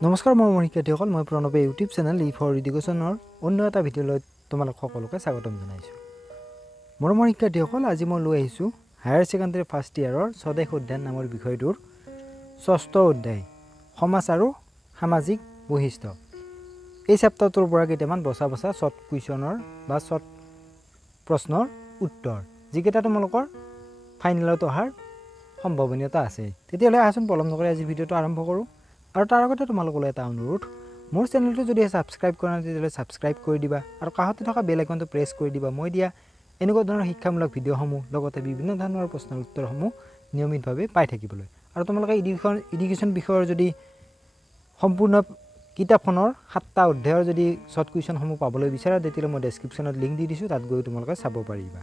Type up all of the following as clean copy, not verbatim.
নমস্কাৰ মৰমৰ শিক্ষাৰ্থীসকল, মই প্ৰণৱে ইউটিউব চেনেল ফৰ এডুকেশ্যনৰ অন্য এটা ভিডিঅ'লৈ তোমালোক সকলোকে স্বাগতম জনাইছোঁ। মৰমৰ শিক্ষাৰ্থীসকল, আজি মই লৈ আহিছোঁ হায়াৰ ছেকেণ্ডাৰী ফাৰ্ষ্ট ইয়াৰৰ স্বদেশ অধ্যয়ন নামৰ বিষয়টোৰ ষষ্ঠ অধ্যায় সমাজ আৰু সামাজিক বৈশিষ্ট্য। এই চেপ্টাৰটোৰ পৰা কেইটামান বচা শ্বৰ্ট কুৱেশ্যনৰ বা শ্বৰ্ট প্ৰশ্নৰ উত্তৰ, যিকেইটা তোমালোকৰ ফাইনেলত অহাৰ সম্ভাৱনীয়তা আছে। তেতিয়াহ'লে আহচোন পলম নকৰি আজি ভিডিঅ'টো আৰম্ভ কৰোঁ। আৰু তাৰ আগতে তোমালোকলৈ এটা অনুৰোধ, মোৰ চেনেলটো যদি ছাবস্ক্ৰাইব কৰা নাই তেতিয়াহ'লে ছাবস্ক্ৰাইব কৰি দিবা আৰু কাষতে থকা বেল আইকনটো প্ৰেছ কৰি দিবা। মই দিয়া এনেকুৱা ধৰণৰ শিক্ষামূলক ভিডিঅ'সমূহ লগতে বিভিন্ন ধৰণৰ প্ৰশ্নৰ উত্তৰসমূহ নিয়মিতভাৱে পাই থাকিবলৈ। আৰু তোমালোকে এডুকেশ্যন বিষয়ৰ যদি সম্পূৰ্ণ কিতাপখনৰ 7টা অধ্যায়ৰ যদি শ্বৰ্ট কুৱেশ্যনসমূহ পাবলৈ বিচাৰা তেতিয়াহ'লে মই ডেছক্ৰিপশ্যনত লিংক দি দিছোঁ, তাত গৈ তোমালোকে চাব পাৰিবা।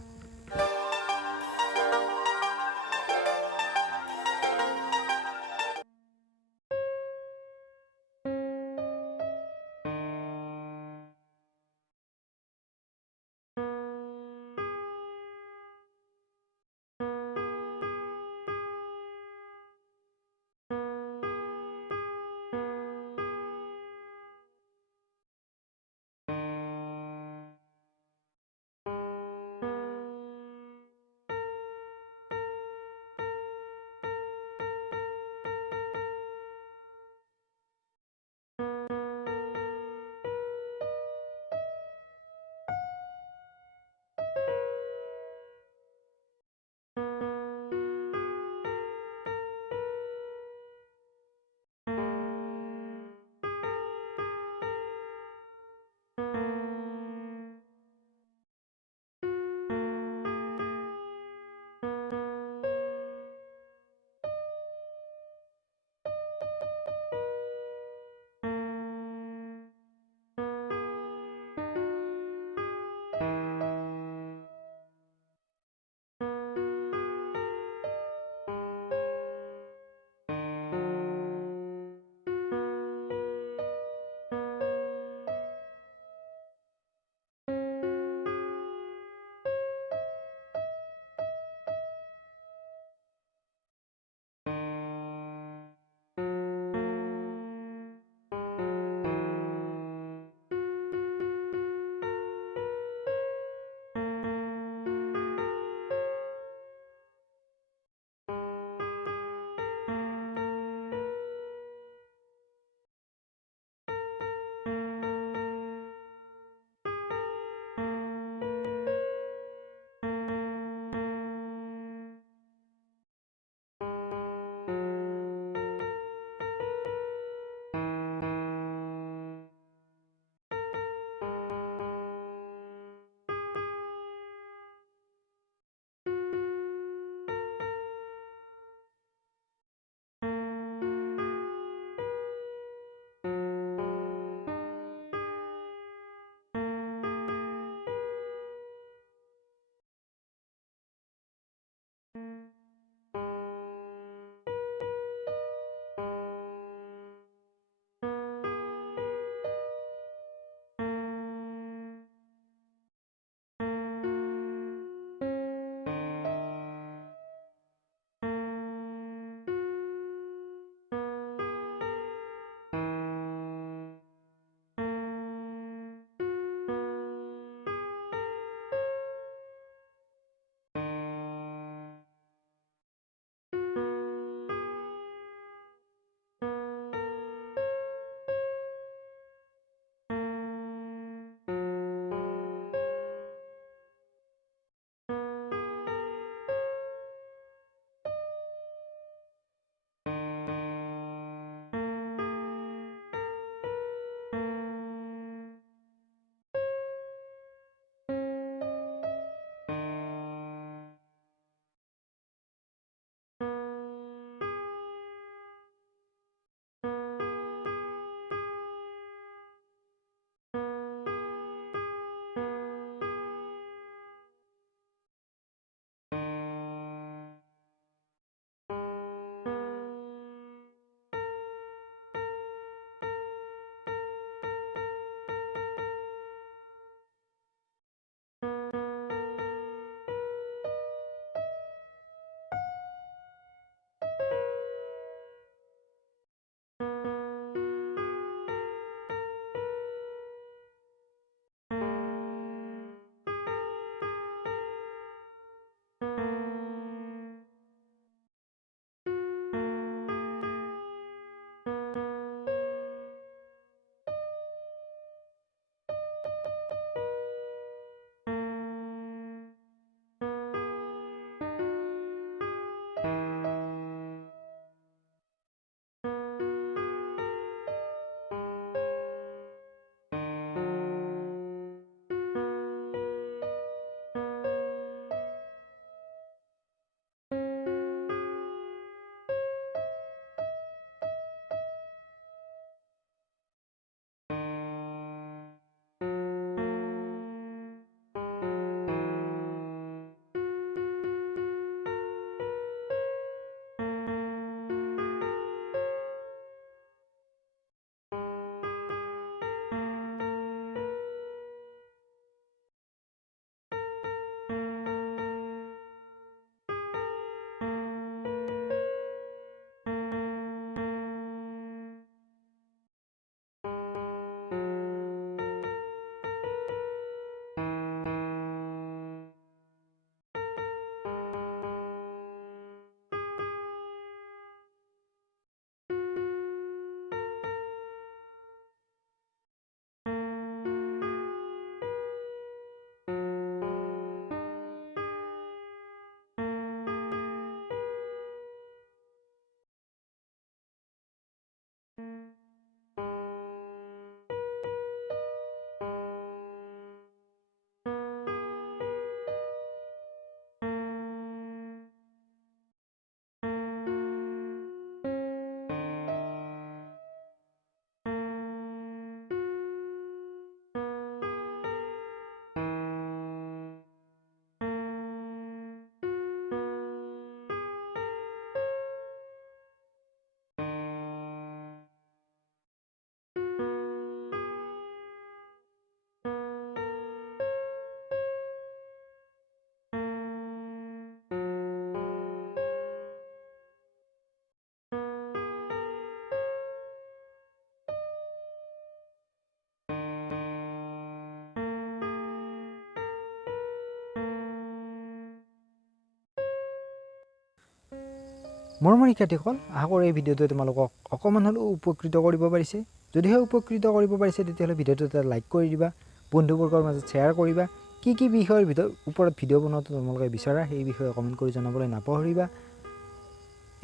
মৰমৰ শিক্ষাৰ্থীসকল, আশা কৰোঁ এই ভিডিঅ'টোৱে তোমালোকক অকণমান হ'লেও উপকৃত কৰিব পাৰিছে। যদিহে উপকৃত কৰিব পাৰিছে তেতিয়াহ'লে ভিডিঅ'টো এটা লাইক কৰি দিবা, বন্ধুবৰ্গৰ মাজত শ্বেয়াৰ কৰিবা। কি বিষয়ৰ ওপৰত ভিডিঅ' বনোৱাটো তোমালোকে বিচাৰা সেই বিষয়ে কমেণ্ট কৰি জনাবলৈ নাপাহৰিবা।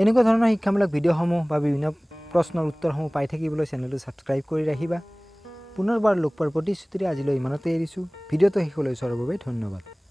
এনেকুৱা ধৰণৰ শিক্ষামূলক ভিডিঅ'সমূহ বা বিভিন্ন প্ৰশ্নৰ উত্তৰসমূহ পাই থাকিবলৈ চেনেলটো ছাবস্ক্ৰাইব কৰি ৰাখিবা। পুনৰবাৰ লগ পোৱাৰ প্ৰতিশ্ৰুতিৰে আজিলৈ ইমানতে এৰিছোঁ। ভিডিঅ'টো শেষলৈ চোৱাৰ বাবে ধন্যবাদ।